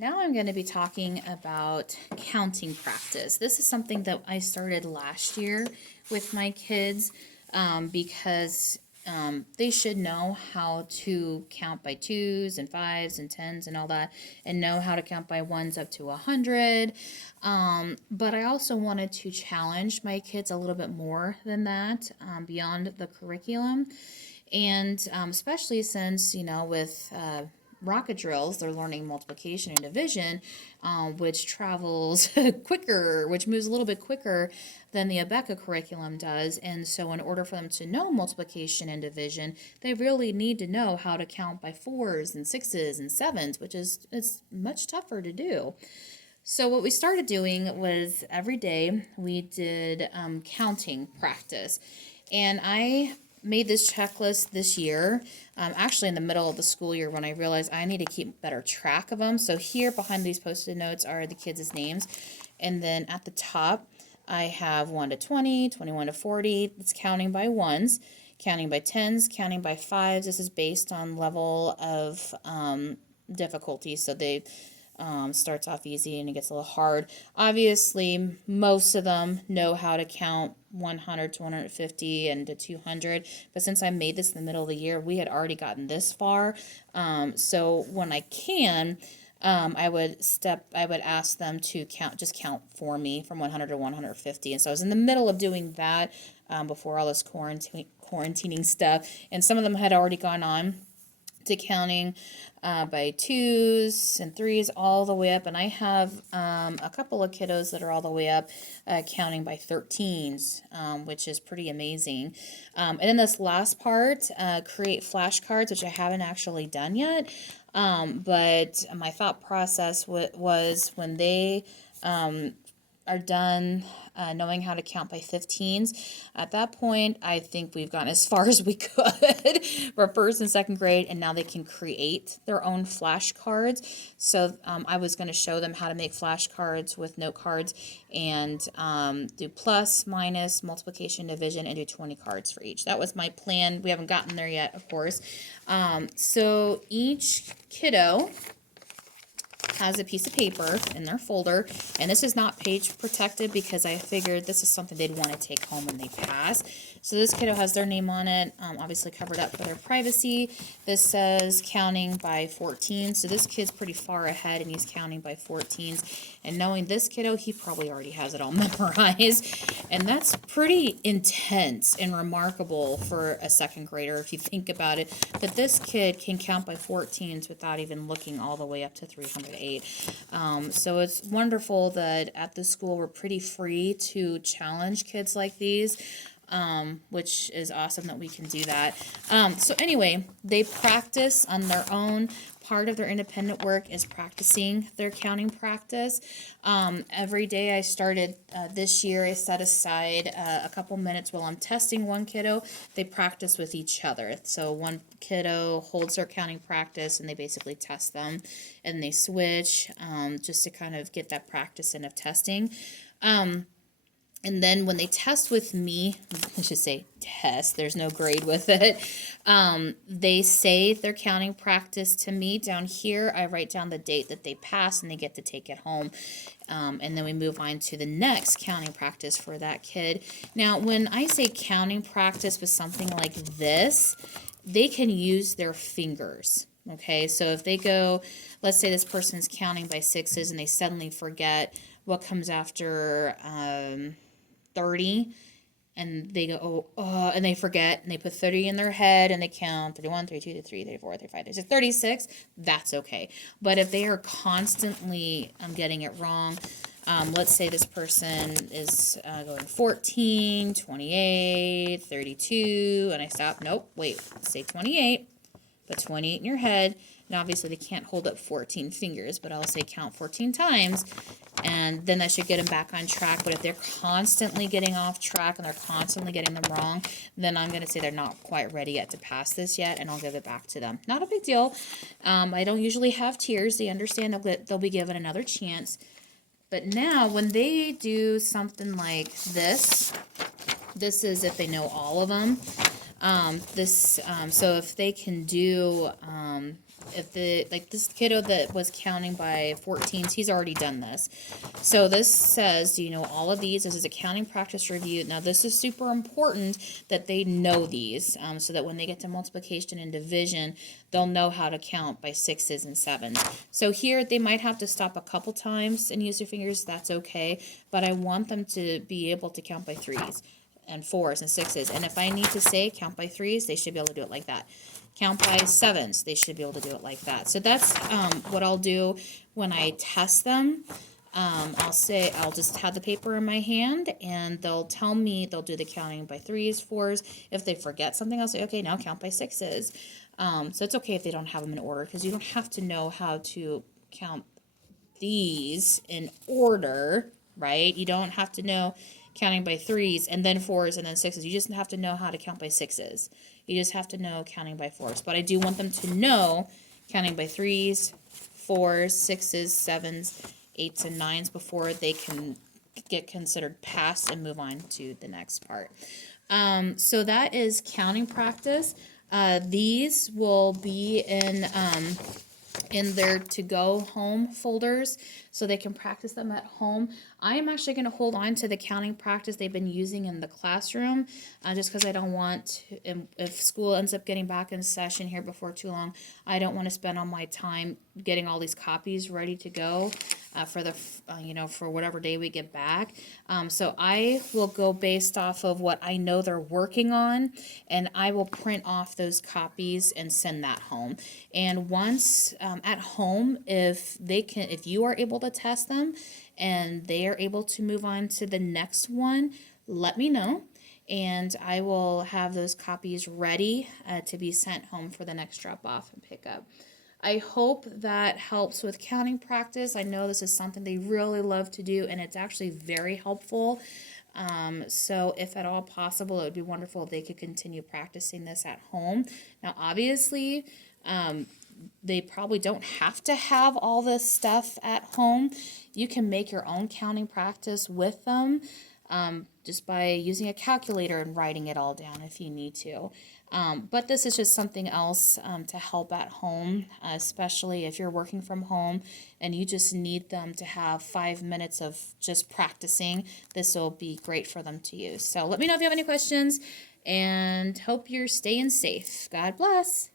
Now I'm going to be talking about counting practice. This is something that I started last year with my kids because they should know how to count by twos and fives and tens and all that, and know how to count by ones up to 100. But I also wanted to challenge my kids a little bit more than that, beyond the curriculum. And especially since, with rocket drills, they're learning multiplication and division, which travels quicker, which moves a little bit quicker than the Abeka curriculum does. And so in order for them to know multiplication and division, they really need to know how to count by fours and sixes and sevens, which is it's much tougher to do. So what we started doing was every day we did counting practice. And I made this checklist this year, actually in the middle of the school year, when I realized I need to keep better track of them. So here behind these post-it notes are the kids' names. And then at the top, I have 1 to 20, 21 to 40. It's counting by ones, counting by tens, counting by fives. This is based on level of difficulty. So they starts off easy and it gets a little hard. Obviously, most of them know how to count 100 to 150 and to 200. But since I made this in the middle of the year, we had already gotten this far. So when I can, I would ask them to just count for me from 100 to 150. And so I was in the middle of doing that before all this quarantining stuff. And some of them had already gone on to counting by twos and threes all the way up, and I have a couple of kiddos that are all the way up counting by 13s, which is pretty amazing. And in this last part, create flashcards, which I haven't actually done yet, but my thought process was when they are done knowing how to count by 15s. At that point, I think we've gone as far as we could for first and second grade, and now they can create their own flashcards. So I was going to show them how to make flashcards with note cards and do plus, minus, multiplication, division, and do 20 cards for each. That was my plan. We haven't gotten there yet, of course. So each kiddo has a piece of paper in their folder, and this is not page protected because I figured this is something they'd want to take home when they pass. So this kiddo has their name on it, obviously covered up for their privacy. This says counting by 14, so this kid's pretty far ahead and he's counting by 14s. And knowing this kiddo, he probably already has it all memorized, and that's pretty intense and remarkable for a second grader if you think about it, that this kid can count by 14s without even looking all the way up to 308. So it's wonderful that at the school we're pretty free to challenge kids like these, which is awesome that we can do that. So anyway, they practice on their own. Part of their independent work is practicing their counting practice. Every day I started this year, I set aside a couple minutes while I'm testing one kiddo. They practice with each other. So one kiddo holds their counting practice and they basically test them, and they switch just to kind of get that practice in of testing. And then when they test with me, I should say test, there's no grade with it, they say their counting practice to me. Down here, I write down the date that they pass and they get to take it home. And then we move on to the next counting practice for that kid. Now, when I say counting practice with something like this, they can use their fingers. Okay, so if they go, let's say this person's counting by sixes and they suddenly forget what comes after 30, and they go, and they forget, and they put 30 in their head, and they count 31, 32, 33, 34, 35, 36, 36, that's okay. But if they are constantly getting it wrong, let's say this person is going 14, 28, 32, and I stop, nope, wait, say 28, put 28 in your head. Now, obviously, they can't hold up 14 fingers, but I'll say count 14 times, and then that should get them back on track. But if they're constantly getting off track and they're constantly getting them wrong, then I'm going to say they're not quite ready yet to pass this yet, and I'll give it back to them. Not a big deal. I don't usually have tears. They understand they'll be given another chance. But now, when they do something like this is if they know all of them. So if they can do if the, like this kiddo that was counting by 14s, he's already done this. So this says, do you know all of these? This is a counting practice review. Now this is super important that they know these, so that when they get to multiplication and division, they'll know how to count by 6s and 7s. So here they might have to stop a couple times and use their fingers. That's okay. But I want them to be able to count by 3s and 4s and 6s. And if I need to say count by 3s, they should be able to do it like that. Count by 7s, they should be able to do it like that. So that's what I'll do when I test them. I'll just have the paper in my hand, and they'll tell me, they'll do the counting by 3s, 4s. If they forget something, I'll say, okay, now count by 6s. So it's okay if they don't have them in order, because you don't have to know how to count these in order, right? You don't have to know counting by 3s and then 4s and then 6s. You just have to know how to count by 6s. You just have to know counting by 4s. But I do want them to know counting by 3s, 4s, 6s, 7s, 8s, and 9s before they can get considered passed and move on to the next part. So that is counting practice. These will be in their to-go home folders so they can practice them at home. I am actually going to hold on to the counting practice they've been using in the classroom, just because I don't want to, if school ends up getting back in session here before too long, I don't want to spend all my time getting all these copies ready to go for the for whatever day we get back. So I will go based off of what I know they're working on, and I will print off those copies and send that home. And once at home, if you are able to test them and they are able to move on to the next one, let me know, and I will have those copies ready to be sent home for the next drop off and pick up. I hope that helps with counting practice. I know this is something they really love to do, and it's actually very helpful. So if at all possible, it would be wonderful if they could continue practicing this at home. Now, obviously, they probably don't have to have all this stuff at home. You can make your own counting practice with them, just by using a calculator and writing it all down if you need to. But this is just something else to help at home, especially if you're working from home and you just need them to have 5 minutes of just practicing. This will be great for them to use. So let me know if you have any questions, and hope you're staying safe. God bless.